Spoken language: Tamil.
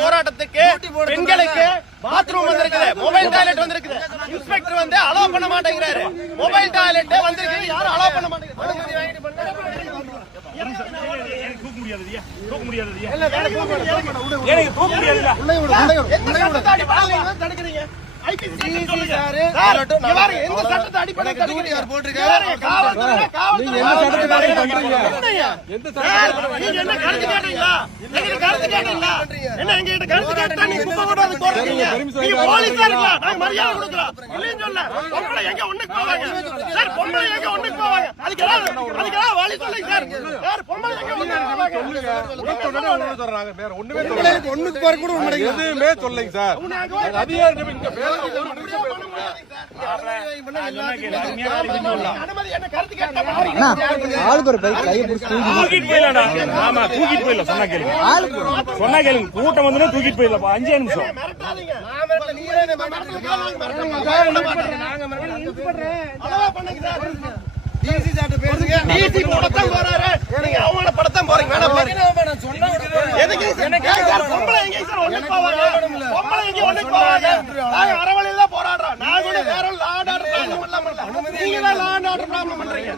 போராட்டத்துக்கு பெண்களுக்கு பாத்ரூம் வந்திருக்குது, மொபைல் டாய்லெட் வந்திருக்குது. இன்ஸ்பெக்டர் வந்து அலோ பண்ண மாட்டேங்கிறாரு. மொபைல் டாய்லெட் வந்திருக்கு, யாரும் அலோ பண்ண மாட்டேங்கிறாங்க. கூட்டம் வந்து தூக்கிட்டு போயிடலாம் 5 நிமிஷம். அவமானப்படுத்த போறீங்க. அறவழியில போராடுறோம். நான் கூட வேற லாண்ட் ஆர்டர் பண்றீங்க.